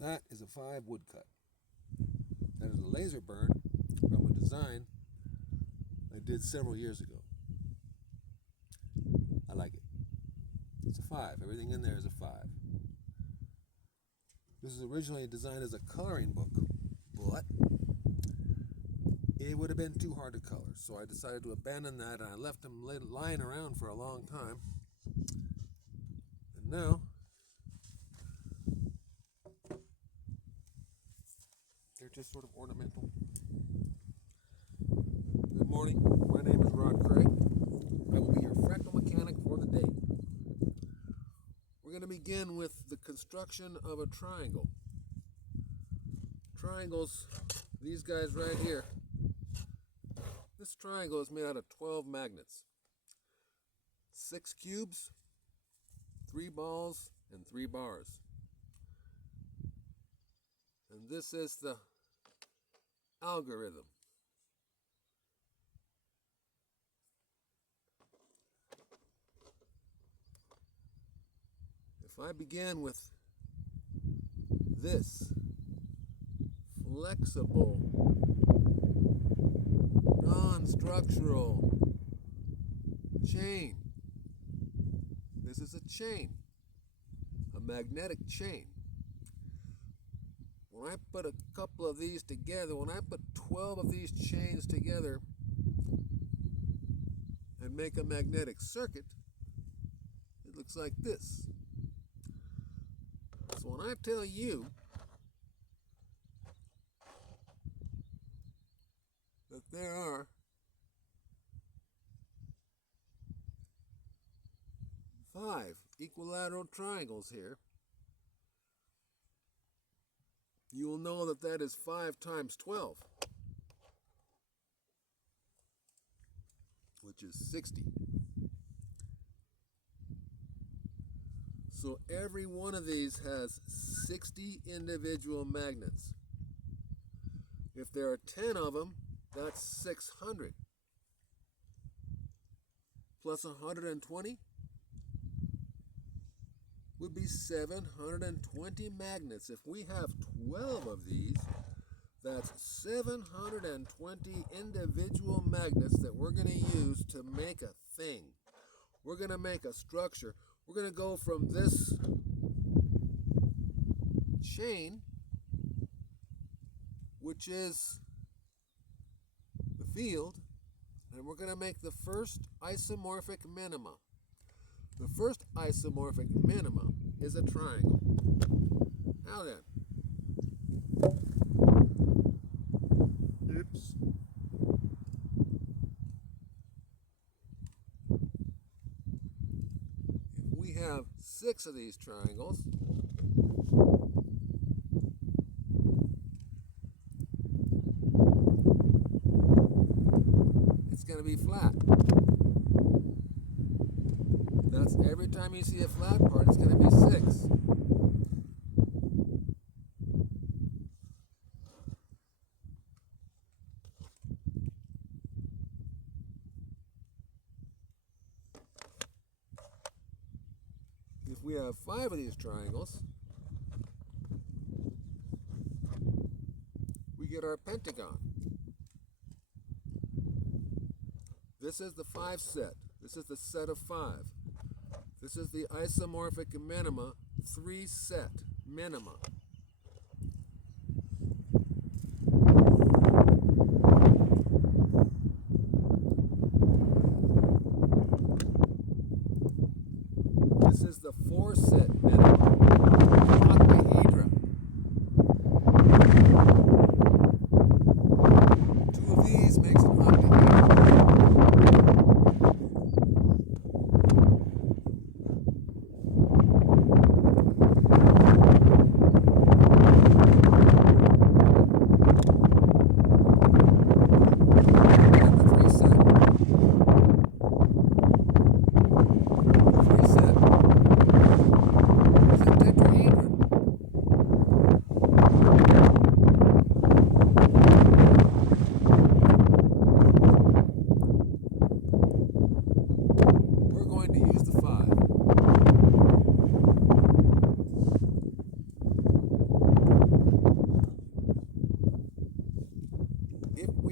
That is a 5 woodcut. That is a laser burn from a design I did several years ago. I like it. It's a 5. Everything in there is a 5. This was originally designed as a coloring book, but it would have been too hard to color. So I decided to abandon that, and I left them lying around for a long time. And now they're just sort of ornamental. Good morning. My name is Rod Craig. I will be your fractal mechanic for the day. We're going to begin with the construction of a triangle. Triangles, these guys right here. This triangle is made out of 12 magnets. 6 cubes, 3 balls, and 3 bars. And this is the algorithm. If I begin with this flexible, non-structural chain, this is a chain, a magnetic chain. When I put a couple of these together, when I put 12 of these chains together and make a magnetic circuit, it looks like this. So when I tell you that there are 5 equilateral triangles here, you will know that that is 5 times 12, which is 60. So every one of these has 60 individual magnets. If there are 10 of them, that's 600. Plus 120 would be 720 magnets. If we have 12 of these, that's 720 individual magnets that we're going to use to make a thing. We're going to make a structure. We're going to go from this chain, which is the field, and we're going to make the first isomorphic minima. The first isomorphic minima is a triangle. Now then, oops. If we have 6 of these triangles, it's going to be flat. That's every time you see a flat part, it's going to be 6. If we have 5 of these triangles, we get our pentagon. This is the 5 set. This is the set of 5. This is the isomorphic minima 3 set minima. This is the 4 set minima, octahedra. 2 of these makes an octahedra.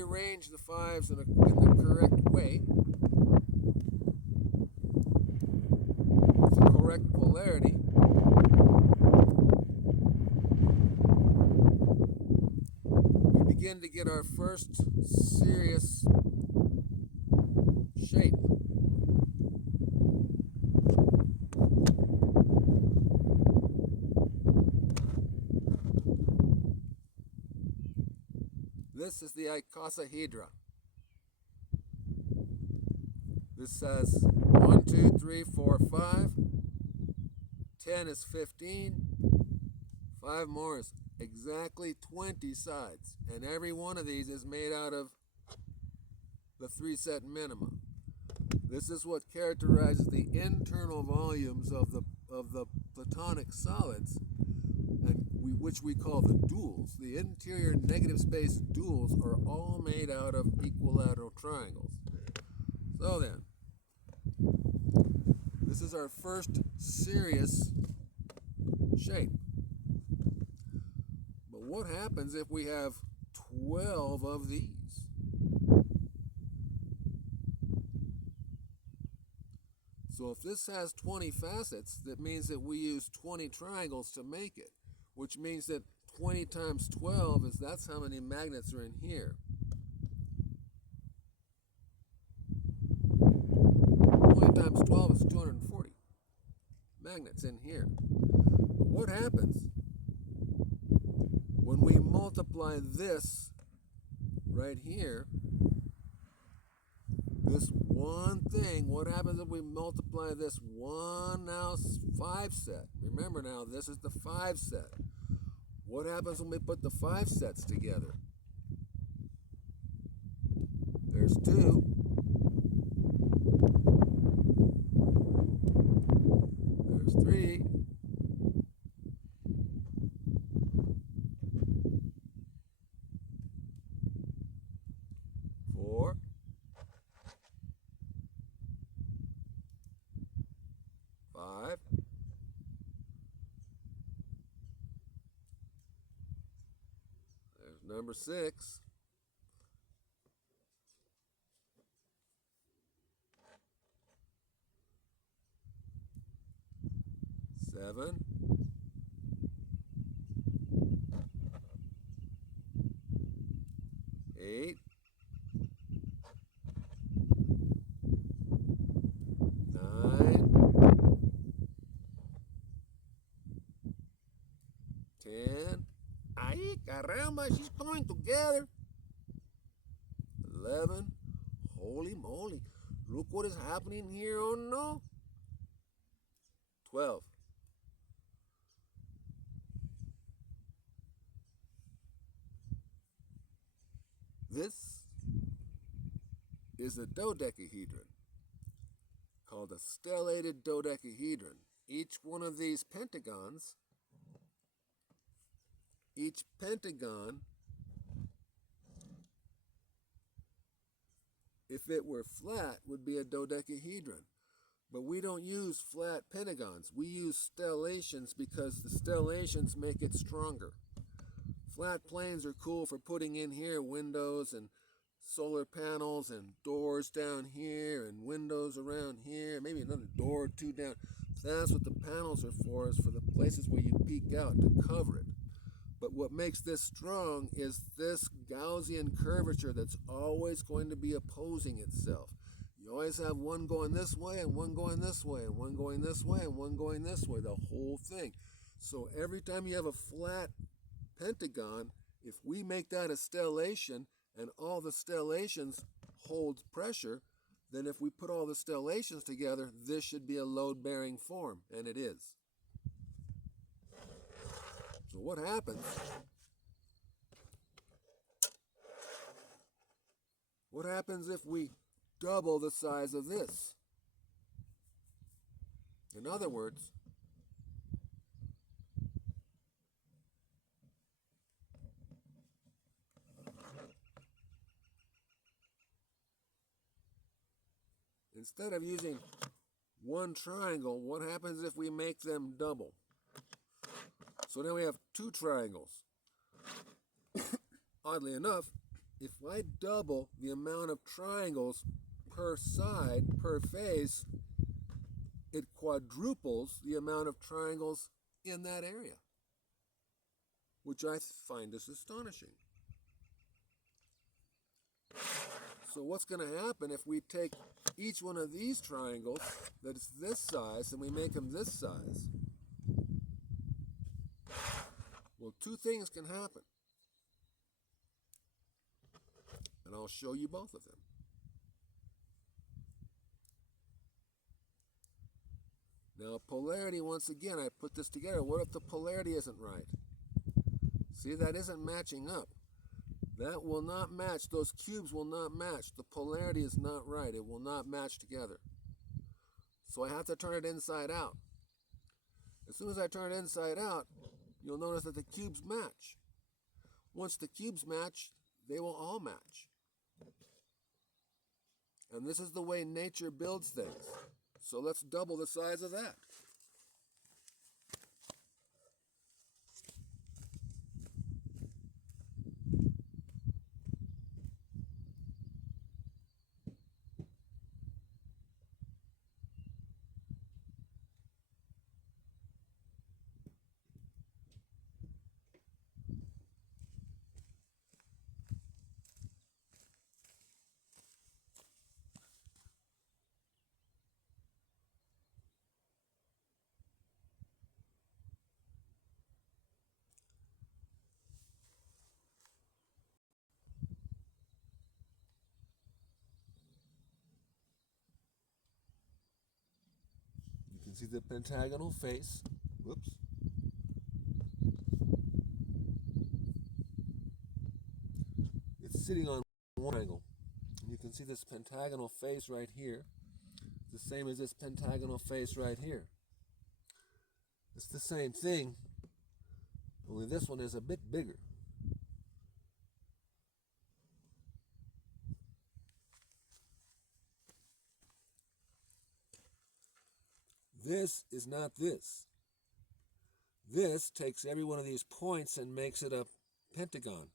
rearrange the 5s in the correct way, with the correct polarity, we begin to get our first serious shape. This is the icosahedra. This has 1, 2, 3, 4, 5. 10 is 15. 5 more is exactly 20 sides. And every one of these is made out of the 3-set minima. This is what characterizes the internal volumes of the Platonic solids, and which we call the duals. The interior negative space duals are all made out of equilateral triangles. So then, this is our first serious shape. But what happens if we have 12 of these? So if this has 20 facets, that means that we use 20 triangles to make it, which means that 20 times 12 that's how many magnets are in here. 20 times 12 is 240 magnets in here. But what happens when we multiply this right here, this one thing? What happens if we multiply this one now 5 set? Remember now, this is the 5 set. What happens when we put the 5 sets together? There's 2. There's 3. 4. 5. There's number 6. 7. 8. 9. 10. Ay, caramba, she's coming together. 11. Holy moly. Look what is happening here. Oh no. 12. This is a dodecahedron called a stellated dodecahedron. Each one of these pentagons, each pentagon, if it were flat, would be a dodecahedron. But we don't use flat pentagons. We use stellations because the stellations make it stronger. Flat planes are cool for putting in here windows and solar panels and doors down here and windows around here, maybe another door or 2 down. That's what the panels are for, is for the places where you peek out to cover it. But what makes this strong is this Gaussian curvature that's always going to be opposing itself. You always have one going this way and one going this way and one going this way and one going this way, the whole thing. So every time you have a flat pentagon, if we make that a stellation and all the stellations hold pressure, then if we put all the stellations together, this should be a load-bearing form, and it is. So what happens? What happens if we double the size of this? In other words, instead of using one triangle, what happens if we make them double? So now we have 2 triangles. Oddly enough, if I double the amount of triangles per side, per face, it quadruples the amount of triangles in that area, which I find is astonishing. So what's going to happen if we take each one of these triangles that is this size and we make them this size? Well, two things can happen. And I'll show you both of them. Now, polarity, once again, I put this together. What if the polarity isn't right? See, that isn't matching up. That will not match. Those cubes will not match. The polarity is not right. It will not match together. So I have to turn it inside out. As soon as I turn it inside out, you'll notice that the cubes match. Once the cubes match, they will all match. And this is the way nature builds things. So let's double the size of that. You can see the pentagonal face. Whoops. It's sitting on one angle. You can see this pentagonal face right here. It's the same as this pentagonal face right here. It's the same thing, only this one is a bit bigger. This is not this. This takes every one of these points and makes it a pentagon.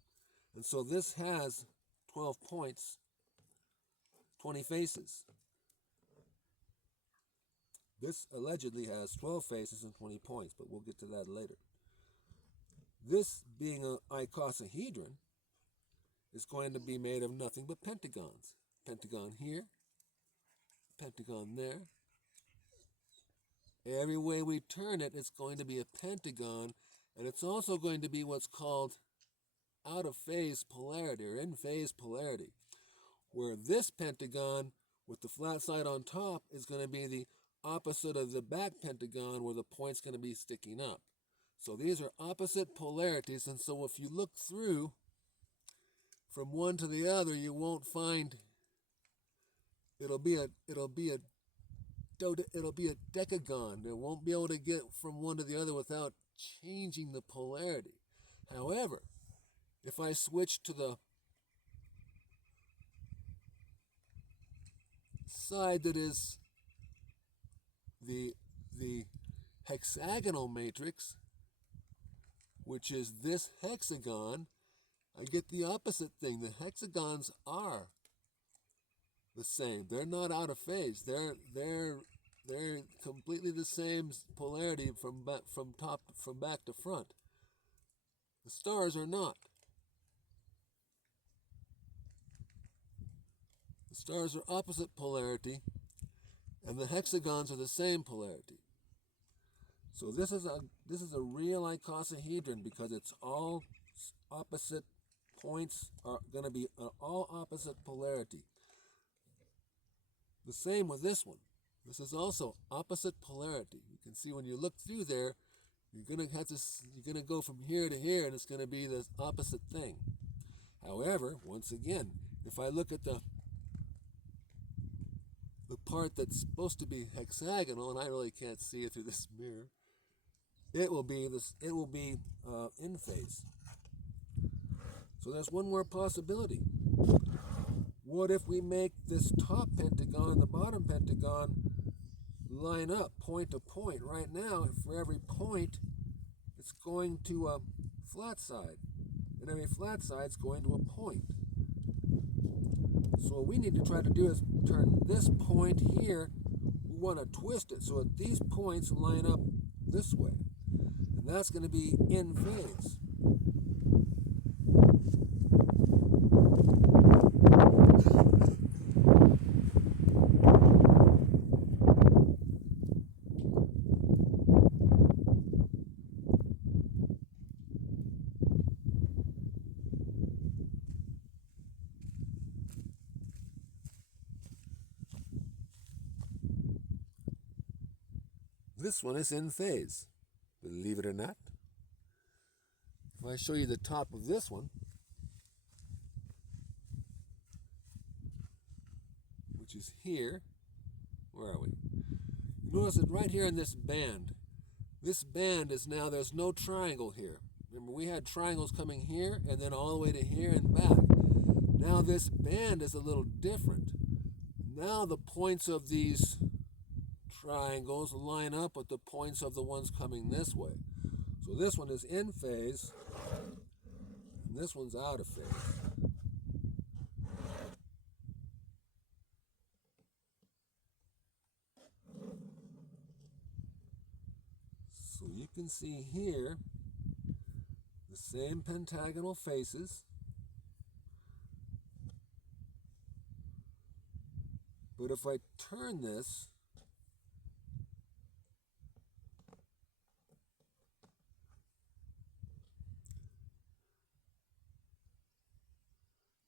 And so this has 12 points, 20 faces. This allegedly has 12 faces and 20 points, but we'll get to that later. This, being an icosahedron, is going to be made of nothing but pentagons. Pentagon here, pentagon there. Every way we turn it, it's going to be a pentagon, and it's also going to be what's called out of phase polarity or in phase polarity, where this pentagon with the flat side on top is going to be the opposite of the back pentagon where the point's going to be sticking up. So these are opposite polarities, and so if you look through from one to the other, you won't find it'll be a decagon. They won't be able to get from one to the other without changing the polarity. However, if I switch to the side that is the hexagonal matrix, which is this hexagon, I get the opposite thing. The hexagons are the same. They're not out of phase. They're completely the same polarity from back to front. The stars are not. The stars are opposite polarity, and the hexagons are the same polarity. So this is a real icosahedron because it's all opposite points are going to be all opposite polarity. The same with this one. This is also opposite polarity. You can see when you look through there, you're going to go from here to here, and it's going to be the opposite thing. However, once again, if I look at the part that's supposed to be hexagonal, and I really can't see it through this mirror, it will be in phase. So there's one more possibility. What if we make this top pentagon and the bottom pentagon line up point to point? Right now, for every point, it's going to a flat side, and every flat side is going to a point. So what we need to try to do is turn this point here, we want to twist it so that these points line up this way. And that's going to be in phase. This one is in phase, believe it or not. If I show you the top of this one, which is here, where are we? You notice that right here in this band is now, there's no triangle here. Remember, we had triangles coming here and then all the way to here and back. Now this band is a little different. Now the points of these triangles line up with the points of the ones coming this way. So this one is in phase, and this one's out of phase. So you can see here the same pentagonal faces, but if I turn this,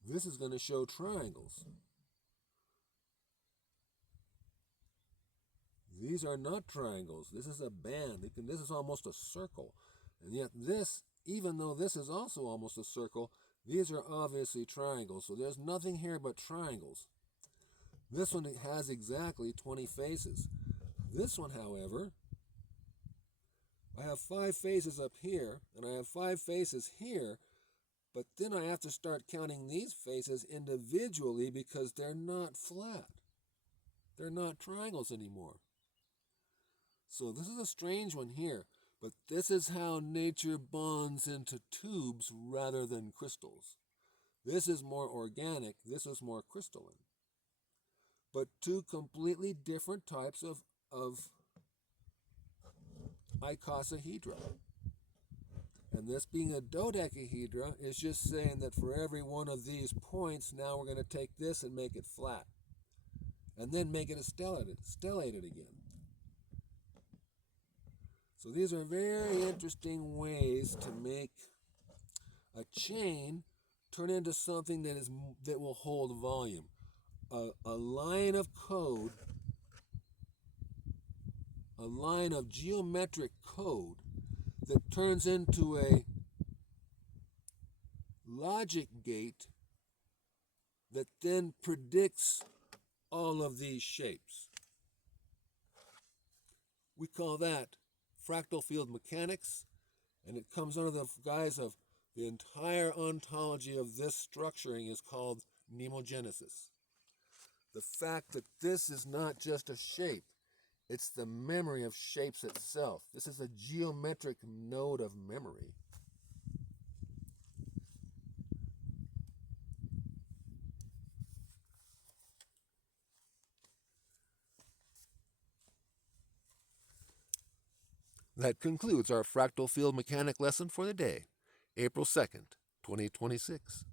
this is going to show triangles. These are not triangles. This is a band. This is almost a circle. And yet this, even though this is also almost a circle, these are obviously triangles. So there's nothing here but triangles. This one has exactly 20 faces. This one, however, I have 5 faces up here, and I have 5 faces here, but then I have to start counting these faces individually because they're not flat. They're not triangles anymore. So this is a strange one here, but this is how nature bonds into tubes rather than crystals. This is more organic, this is more crystalline. But two completely different types of icosahedra. And this being a dodecahedra is just saying that for every one of these points, now we're going to take this and make it flat. And then make it stellated again. So these are very interesting ways to make a chain turn into something that will hold volume. A line of code, a line of geometric code that turns into a logic gate that then predicts all of these shapes. We call that fractal field mechanics, and it comes under the guise of the entire ontology of this structuring is called mnemogenesis. The fact that this is not just a shape, it's the memory of shapes itself. This is a geometric node of memory. That concludes our fractal field mechanic lesson for the day, April 2nd, 2026.